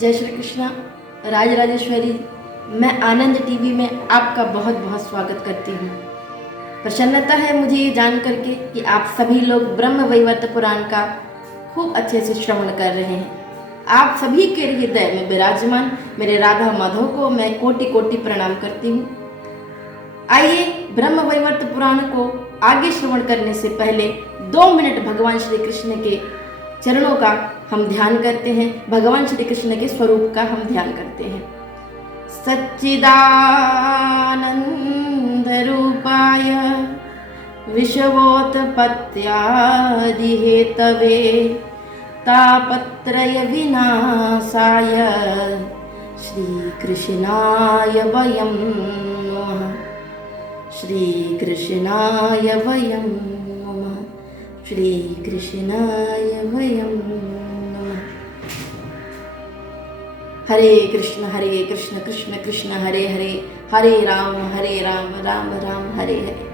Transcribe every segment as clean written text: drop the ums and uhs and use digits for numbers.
जय श्री कृष्णा। राज राजेश्वरी, मैं आनंद टीवी में आपका बहुत बहुत स्वागत करती हूँ। प्रसन्नता है मुझे ये जान करके कि आप सभी लोग ब्रह्म वैवर्त पुराण का खूब अच्छे से श्रवण कर रहे हैं। आप सभी के हृदय में विराजमान मेरे राधा माधव को मैं कोटि कोटि प्रणाम करती हूँ। आइए ब्रह्म वैवर्त पुराण को आगे श्रवण करने से पहले 2 मिनट भगवान श्री कृष्ण के चरणों का हम ध्यान करते हैं, भगवान श्री कृष्ण के स्वरूप का हम ध्यान करते हैं। सच्चिदानंद रूपाय विश्वोत्पत्त्यादि हेतवे तापत्रय विनाशाय श्री कृष्णाय वयं नमः। श्री कृष्णाय वयं नमः। श्री कृष्णाय वयं नमः। हरे कृष्ण कृष्ण कृष्ण हरे हरे, हरे राम राम राम हरे हरे।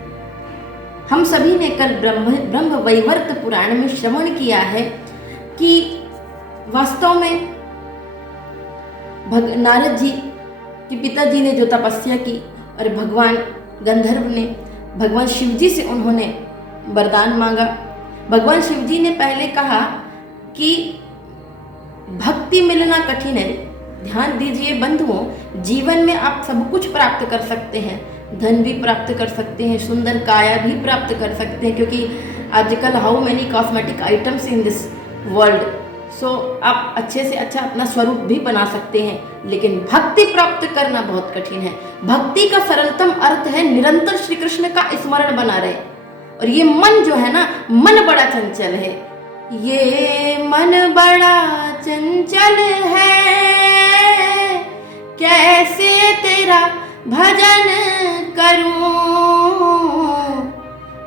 हम सभी ने कल ब्रह्म वैवर्त पुराण में श्रवण किया है कि वास्तव में नारद जी के पिताजी ने जो तपस्या की और भगवान गंधर्व ने भगवान शिव जी से उन्होंने वरदान मांगा। भगवान शिव जी ने पहले कहा कि भक्ति मिलना कठिन है। ध्यान दीजिए बंधुओं, जीवन में आप सब कुछ प्राप्त कर सकते हैं, धन भी प्राप्त कर सकते हैं, सुंदर काया भी प्राप्त कर सकते हैं, क्योंकि आजकल how many cosmetic items in this world. So आप अच्छे से अच्छा अपना स्वरूप भी बना सकते हैं, लेकिन भक्ति प्राप्त करना बहुत कठिन है। भक्ति का सरलतम अर्थ है निरंतर श्री कृष्ण का स्मरण बना रहे। और ये मन जो है ना, मन बड़ा चंचल है। ये मन बड़ा चंचल है, कैसे तेरा भजन करूं,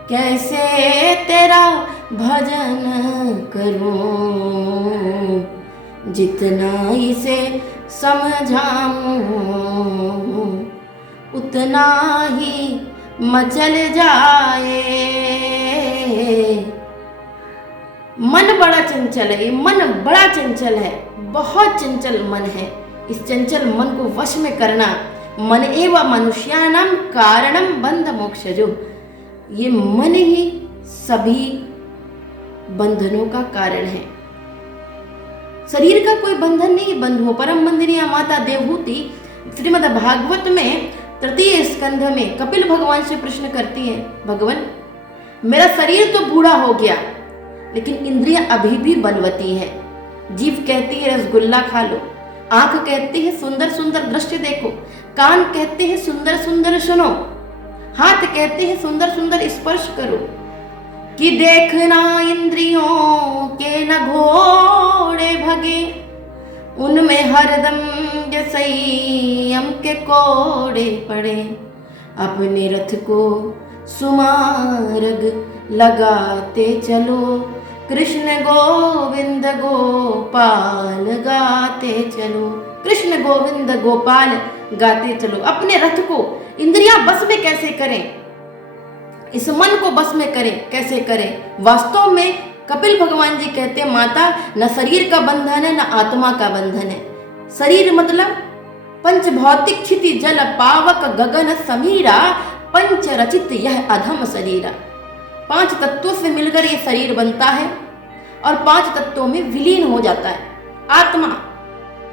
कैसे तेरा भजन करूं, जितना इसे समझाऊं उतना ही मचल जाए। मन बड़ा चंचल है, ये मन बड़ा चंचल है, बहुत चंचल मन है। इस चंचल मन को वश में करना, मन एवं मनुष्याणां कारणम बंध मोक्षजो, ये मन ही सभी बंधनों का कारण है। शरीर का कोई बंधन नहीं बंधुओं। परम बंधनिया माता देवहूति श्रीमद् भागवत में 3 स्कंध में कपिल भगवान से प्रश्न करती है, भगवान मेरा शरीर तो बूढ़ा हो गया, लेकिन इंद्रियां अभी भी बलवती हैं। जीभ कहती है रसगुल्ला खा लो, आंख कहती है सुंदर सुंदर दृश्य देखो, कान कहते हैं सुंदर सुंदर सुनो, हाथ कहते हैं सुंदर सुंदर स्पर्श करो। कि देखना इंद्रियों के न घोड़े भगे, उनमें हरदम ये संयम के कोड़े पड़े। अपने रथ को सुमार्ग लगाते चलो, कृष्ण गोविंद गोपाल गाते चलो। कृष्ण गोविंद गोपाल गाते चलो। अपने रथ को इंद्रियां बस में कैसे करें, इस मन को बस में करें, कैसे करें। वास्तव में कपिल भगवान जी कहते हैं, माता न शरीर का बंधन है न आत्मा का बंधन है। शरीर मतलब पंच भौतिक क्षिति जल पावक गगन समीरा, पंच रचित यह अधम शरीरा। 5 तत्वों से मिलकर ये शरीर बनता है और 5 तत्वों में विलीन हो जाता है आत्मा।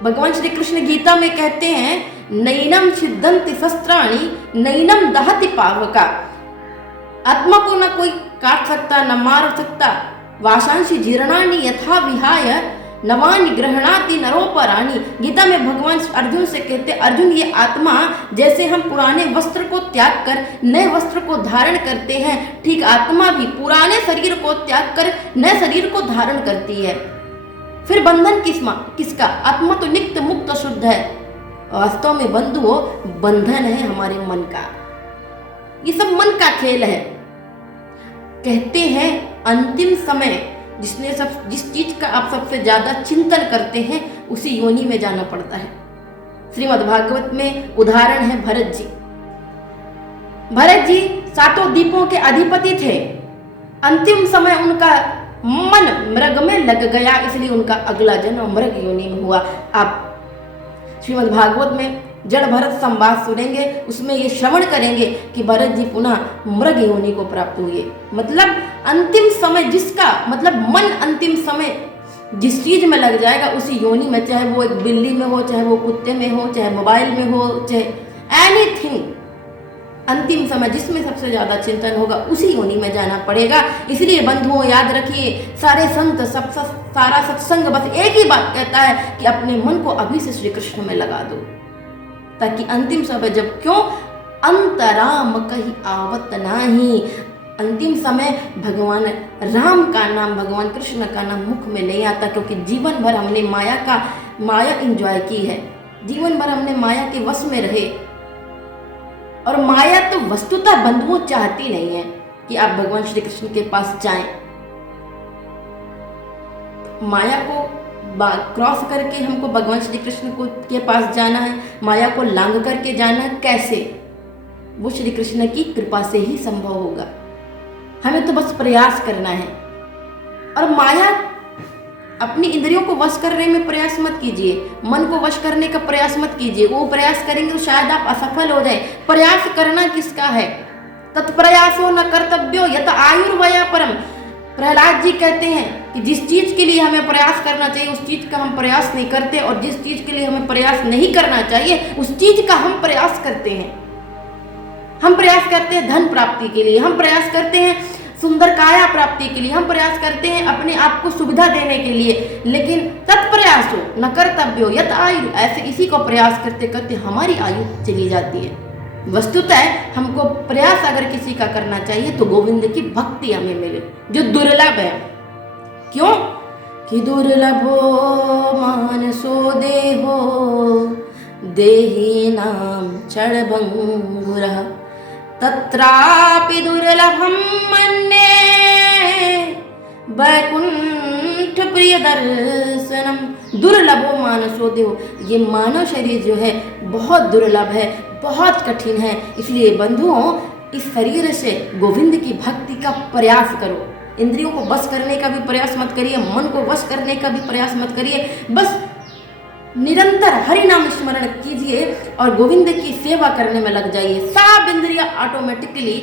भगवान श्री कृष्ण गीता में कहते हैं, नैनम छिद्दन्ति शस्त्राणि नैनम दहति पावका। आत्मा को न कोई काट सकता न मार सकता। वाशांशी जीर्णानि यथा विहाय नवानि गृह्णाति नरोपराणि। गीता में भगवान अर्जुन से कहते, अर्जुन ये आत्मा जैसे हम पुराने वस्त्र को त्याग कर नए वस्त्र को धारण करते हैं, ठीक आत्मा भी पुराने शरीर को त्याग कर नए शरीर को धारण करती है। फिर बंधन किसका? आत्मा तो नित्य मुक्त शुद्ध है। वास्तव में बंधुओं, बंधन है हमारे मन का। ये सब मन का खेल है। कहते हैं अंतिम समय जिस चीज का आप सबसे ज्यादा चिंतन करते हैं उसी योनि में जाना पड़ता है। श्रीमद् भागवत में उदाहरण है भरत जी। भरत जी 7 द्वीपों के अधिपति थे। अंतिम समय उनका मन मृग में लग गया, इसलिए उनका अगला जन्म मृग योनि में हुआ। आप श्रीमद् भागवत में जड़ भरत संवाद सुनेंगे, उसमें ये श्रवण करेंगे कि भरत जी पुनः मृग योनि को प्राप्त हुए। मतलब अंतिम समय जिसका, मतलब मन अंतिम समय जिस चीज में लग जाएगा उसी योनि में, चाहे वो एक बिल्ली में हो, चाहे वो कुत्ते में हो, चाहे मोबाइल में हो, चाहे एनीथिंग, अंतिम समय जिसमें सबसे ज्यादा चिंतन होगा उसी योनि में जाना पड़ेगा। इसलिए बंधुओं याद रखिए, सारे संत सारा सत्संग बस एक ही बात कहता है कि अपने मन को अभी से श्री कृष्ण में लगा दो, ताकि अंतिम समय जब, क्यों, अंतराम कहीं आवत नाही, अंतिम समय भगवान राम का नाम, भगवान कृष्ण का नाम मुख में नहीं आता, क्योंकि जीवन भर हमने माया एंजॉय की है, जीवन भर हमने माया के वश में रहे। और माया तो वस्तुतः बंधुओं चाहती नहीं है कि आप भगवान श्री कृष्ण के पास जाएं। माया को क्रॉस करके हमको भगवान श्री कृष्ण को के पास जाना है, माया को लांघ करके जाना है। कैसे? वो श्री कृष्ण की कृपा से ही संभव होगा। हमें तो बस प्रयास करना है। और माया, अपनी इंद्रियों को वश करने में प्रयास मत कीजिए, मन को वश करने का प्रयास मत कीजिए। वो प्रयास करेंगे तो शायद आप असफल हो जाए। प्रयास करना किसका है? तत्प्रयासो न कर्तव्यो यत आयुर्वया परम। प्रहलाद जी कहते हैं कि जिस चीज के लिए हमें प्रयास करना चाहिए उस चीज का हम प्रयास नहीं करते, और जिस चीज के लिए हमें प्रयास नहीं करना चाहिए उस चीज का हम प्रयास करते हैं। हम प्रयास करते हैं धन प्राप्ति के लिए, हम प्रयास करते हैं सुंदर काया प्राप्ति के लिए, हम प्रयास करते हैं अपने आप को सुविधा देने के लिए, लेकिन तत्प्रयासो न कर्तव्यो यत आयु, ऐसे इसी को प्रयास करते करते हमारी आयु चली जाती है। वस्तुतः हमको प्रयास अगर किसी का करना चाहिए तो गोविंद की भक्ति हमें मिले, जो दुर्लभ है। क्यों? कि दुर्लभो मानसो देहो देही नाम क्षणभंगुरः तत्रापि दुर्लभम मन्ये वैकुंठ प्रिय दर्शनम। दुर्लभो मानसो देहो, ये मानव शरीर जो है बहुत दुर्लभ है, बहुत कठिन है। इसलिए बंधुओं, इस शरीर से गोविंद की भक्ति का प्रयास करो। इंद्रियों को वश करने का भी प्रयास मत करिए, मन को वश करने का भी प्रयास मत करिए। बस निरंतर हरि नाम स्मरण कीजिए और गोविंद की सेवा करने में लग जाइए। सब इंद्रियां ऑटोमेटिकली,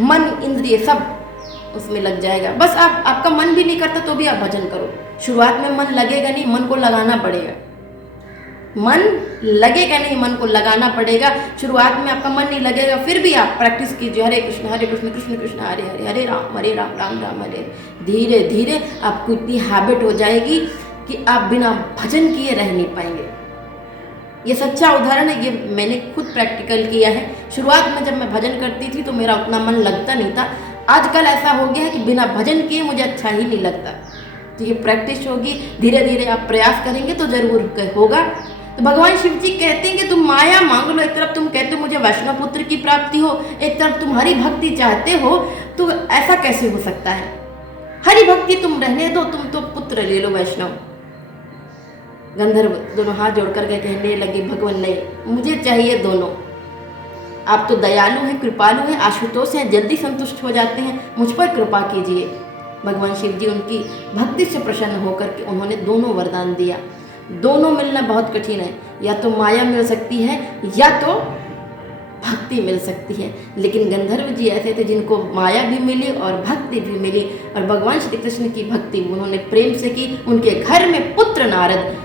मन इंद्रिय सब उसमें लग जाएगा। बस आपका मन भी नहीं करता तो भी आप भजन करो। शुरुआत में मन लगेगा नहीं, मन को लगाना पड़ेगा। मन लगेगा नहीं, मन को लगाना पड़ेगा। शुरुआत में आपका मन नहीं लगेगा, फिर भी आप प्रैक्टिस कीजिए, हरे कृष्ण कृष्ण कृष्ण हरे हरे, हरे राम राम राम हरे। धीरे धीरे आपको इतनी हैबिट हो जाएगी कि आप बिना भजन किए रह नहीं पाएंगे। ये सच्चा उदाहरण है, ये मैंने खुद प्रैक्टिकल किया है। शुरुआत में जब मैं भजन करती थी तो मेरा उतना मन लगता नहीं था। आजकल ऐसा हो गया है कि बिना भजन किए मुझे अच्छा ही नहीं लगता। तो ये प्रैक्टिस होगी, धीरे धीरे आप प्रयास करेंगे तो जरूर होगा। तो भगवान शिव जी कहते हैं कि तुम माया मांग लो, एक तरफ तुम कहते हो मुझे वैष्णव पुत्र की प्राप्ति हो, एक तरफ तुम हरि भक्ति चाहते हो, तो ऐसा कैसे हो सकता है? हरि भक्ति तुम रहने दो, तुम तो पुत्र ले लो वैष्णव। गंधर्व दोनों हाथ जोड़ करके कहने लगे, भगवान नहीं, मुझे चाहिए दोनों। आप तो दयालु हैं, कृपालु हैं, आशुतोष हैं, जल्दी संतुष्ट हो जाते हैं, मुझ पर कृपा कीजिए। भगवान शिव जी उनकी भक्ति से प्रसन्न होकर के उन्होंने दोनों वरदान दिया। दोनों मिलना बहुत कठिन है, या तो माया मिल सकती है या तो भक्ति मिल सकती है। लेकिन गंधर्व जी ऐसे थे जिनको माया भी मिली और भक्ति भी मिली, और भगवान श्री कृष्ण की भक्ति उन्होंने प्रेम से की। उनके घर में पुत्र नारद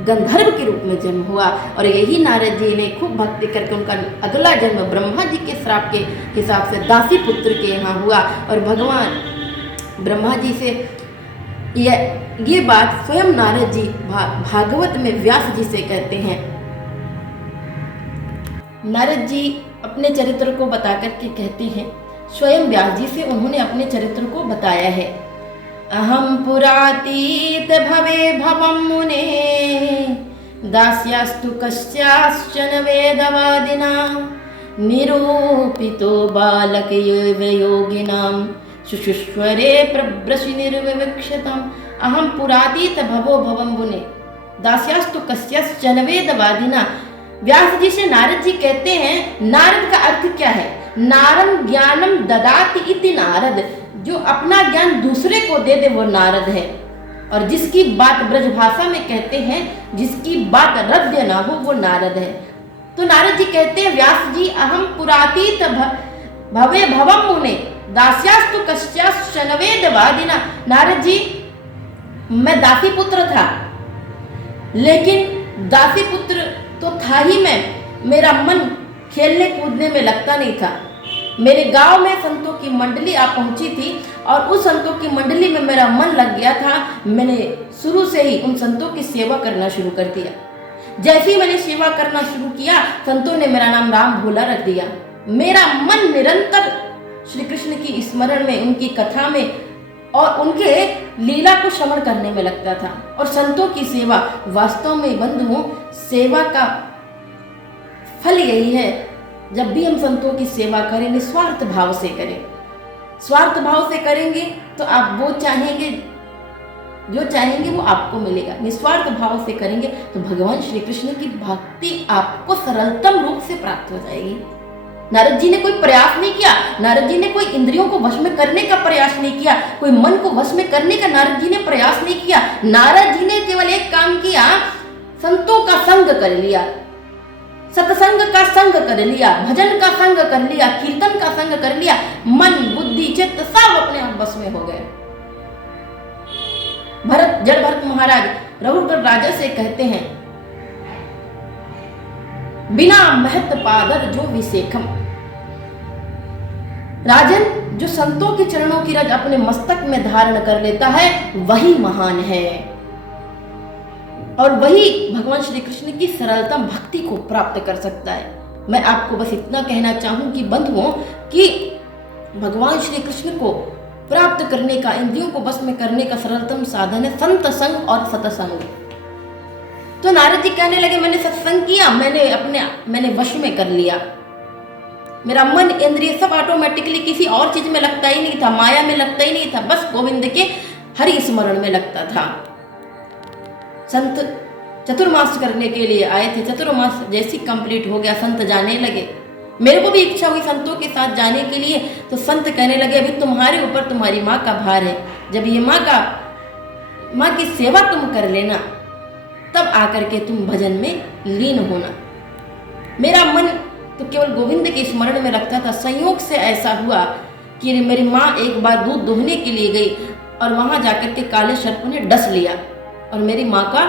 गंधर्व के रूप में जन्म हुआ, और यही नारद जी ने खूब भक्ति करके उनका अगला जन्म ब्रह्मा जी के श्राप के हिसाब से दासी पुत्र के यहाँ हुआ। और भगवान ब्रह्मा जी से ये बात स्वयं नारद जी भागवत में व्यास जी से कहते हैं। नारद जी अपने चरित्र को बता करके कहते हैं, स्वयं व्यास जी से उन्होंने अपने चरित्र को बताया है। अहम पुरातीत भवे भवम मुने दास्यास्तु कस्याश्चन वेदवादिना निरूपितो बालक योगिनां सुषुष्वरे प्रभृशि निर्विवक्षतम्। अहम पुरातीत भवो भवम मुने दास्यास्तु कस्याश्चन वेदवादिना। व्यास जी से नारद जी कहते हैं, नारद का अर्थ क्या है? नारद ज्ञानम ददाति इति नारद, जो अपना ज्ञान दूसरे को दे दे वो नारद है। और जिसकी बात ब्रजभाषा में कहते हैं, जिसकी बात रद्य ना हो, वो नारद है। तो नारद जी कहते हैं, व्यास जी अहम पुरातीत भवे भवम मुने दास्यास्तु कश्चाश्चनवेद वादिना। नारद जी, मैं दासी पुत्र था, लेकिन दासी पुत्र तो था ही मैं, मेरा मन खेलने कूदने में लगता नहीं था। मेरे गांव में संतों की मंडली आ पहुंची थी और उस संतों की मंडली में मेरा मन लग गया था। मैंने शुरू से ही उन संतों की सेवा करना शुरू कर दिया। जैसे ही मैंने सेवा करना शुरू किया, संतों ने मेरा नाम राम भोला रख दिया। मेरा मन निरंतर श्री कृष्ण की स्मरण में, उनकी कथा में और उनके लीला को श्रवण करने में लगता था। और संतों की सेवा, वास्तव में बंधुओं, सेवा का फल यही है, जब भी हम संतों की सेवा करें निस्वार्थ भाव से करें। स्वार्थ भाव से करेंगे तो आप वो चाहेंगे, जो चाहेंगे वो आपको मिलेगा। निस्वार्थ भाव से करेंगे तो भगवान श्री कृष्ण की भक्ति आपको सरलतम रूप से प्राप्त हो जाएगी। नारद जी ने कोई प्रयास नहीं किया, नारद जी ने कोई इंद्रियों को वश में करने का प्रयास नहीं किया, कोई मन को वश में करने का नारद जी ने प्रयास नहीं किया। नारद जी ने केवल एक काम किया, संतों का संग कर लिया, सत्संग का संग कर लिया, भजन का संग कर लिया, कीर्तन का संग कर लिया। मन बुद्धि चित्त सब अपने आप बस में हो गए। जड़ भरत महाराज रघुगढ़ राजा से कहते हैं, बिना महत पादर जो विशेखम। राजन, जो संतों के चरणों की रज अपने मस्तक में धारण कर लेता है वही महान है, और वही भगवान श्री कृष्ण की सरलतम भक्ति को प्राप्त कर सकता है। मैं आपको बस इतना कहना चाहूंगी बंधुओं कि भगवान श्री कृष्ण को प्राप्त करने का, इंद्रियों को बस में करने का सरलतम साधन है संत संग और सत्संग। तो नारद जी कहने लगे, मैंने सत्संग किया, मैंने वश में कर लिया, मेरा मन इंद्रिय सब ऑटोमेटिकली किसी और चीज में लगता ही नहीं था, माया में लगता ही नहीं था, बस गोविंद के हरि स्मरण में लगता था। संत चतुर्मास करने के लिए आए थे, चतुर्मास जैसी कंप्लीट हो गया, संत जाने लगे। मेरे को भी इच्छा हुई संतों के साथ जाने के लिए, तो संत कहने लगे, अभी तुम्हारे ऊपर तुम्हारी माँ का भार है, जब ये माँ की सेवा तुम कर लेना तब आकर के तुम भजन में लीन होना। मेरा मन तो केवल गोविंद के स्मरण में रखता था। संयोग से ऐसा हुआ कि मेरी माँ एक बार दूध दोहने के लिए गई और वहां जाकर के काले सर्प ने डस लिया और मेरी माँ का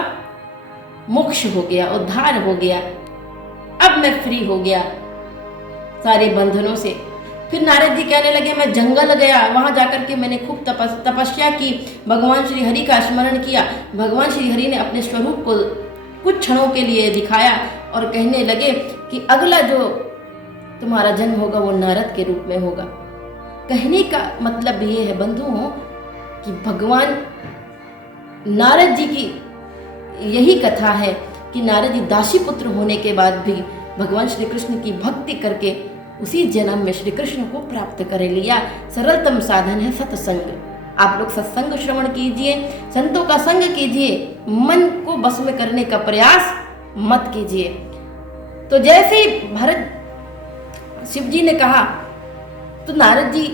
मोक्ष हो गया, उद्धार हो गया। अब मैं फ्री हो गया सारे बंधनों से। फिर नारद जी कहने लगे, मैं जंगल गया, वहां जाकर के मैंने खूब तपस्या की, भगवान श्री हरि का स्मरण किया। भगवान श्री हरि ने अपने स्वरूप को कुछ क्षणों के लिए दिखाया और कहने लगे कि अगला जो तुम्हारा जन्म होगा वो नारद के रूप में होगा। कहने का मतलब ये है बंधुओं कि भगवान नारद जी की यही कथा है कि नारद जी दासी पुत्र होने के बाद भी भगवान श्री कृष्ण की भक्ति करके उसी जन्म में श्री कृष्ण को प्राप्त कर लिया। सरलतम साधन है सत्संग। आप लोग सत्संग श्रवण कीजिए, संतों का संग कीजिए, मन को बस में करने का प्रयास मत कीजिए। तो जैसे ही भरत शिव जी ने कहा तो नारद जी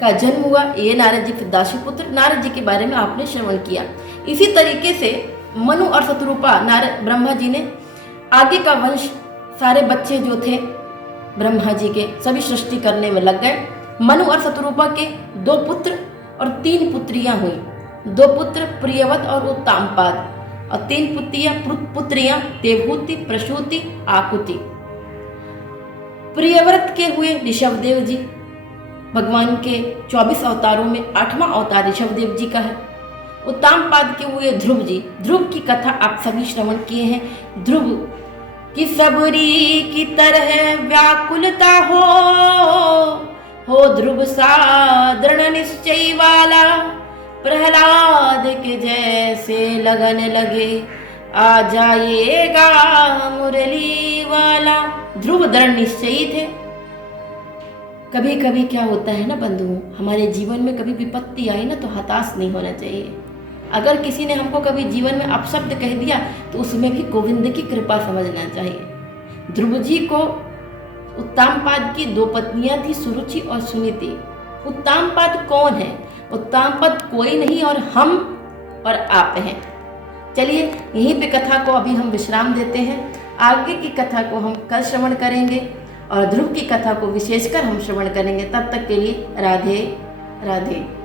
का जन्म हुआ। ये नारद जी फिर दासी पुत्र नारद जी के बारे में आपने श्रवण किया। इसी तरीके से मनु और शतरूपा नारद ब्रह्मा जी ने आगे का वंश, सारे बच्चे जो थे ब्रह्मा जी के सभी सृष्टि करने में लग गए। मनु और शतरूपा के 2 पुत्र और 3 पुत्रियां हुई। 2 पुत्र प्रियवत और उत्तामपाद और 3 पुत्रियां देवहूति, प्रसूति, आकुति। प्रियव्रत के हुए ऋषभदेव जी, भगवान के 24 अवतारों में 8वां अवतार ऋषभदेव जी का है। उत्तामपाद के हुए ध्रुव जी। ध्रुव की कथा आप सभी श्रवण किए हैं। ध्रुव की सबरी की तरह व्याकुलता हो ध्रुव सा दृढ़ निश्चय वाला, प्रहलाद के जैसे लगन लगे आ जाएगा मुरली वाला। ध्रुव दृढ़ निश्चयी थे। कभी कभी क्या होता है ना बंधुओं, हमारे जीवन में कभी विपत्ति आई ना तो हताश नहीं होना चाहिए। अगर किसी ने हमको कभी जीवन में अपशब्द कह दिया तो उसमें भी गोविंद की कृपा समझना चाहिए। ध्रुव जी को उत्तामपाद की 2 पत्नियां थी, सुरुचि और सुनीति। उत्तामपाद कौन है? उत्तामपाद कोई नहीं और हम और आप हैं। चलिए यहीं पे कथा को अभी हम विश्राम देते हैं। आगे की कथा को हम कल श्रवण करेंगे और ध्रुव की कथा को विशेषकर हम श्रवण करेंगे। तब तक के लिए राधे राधे।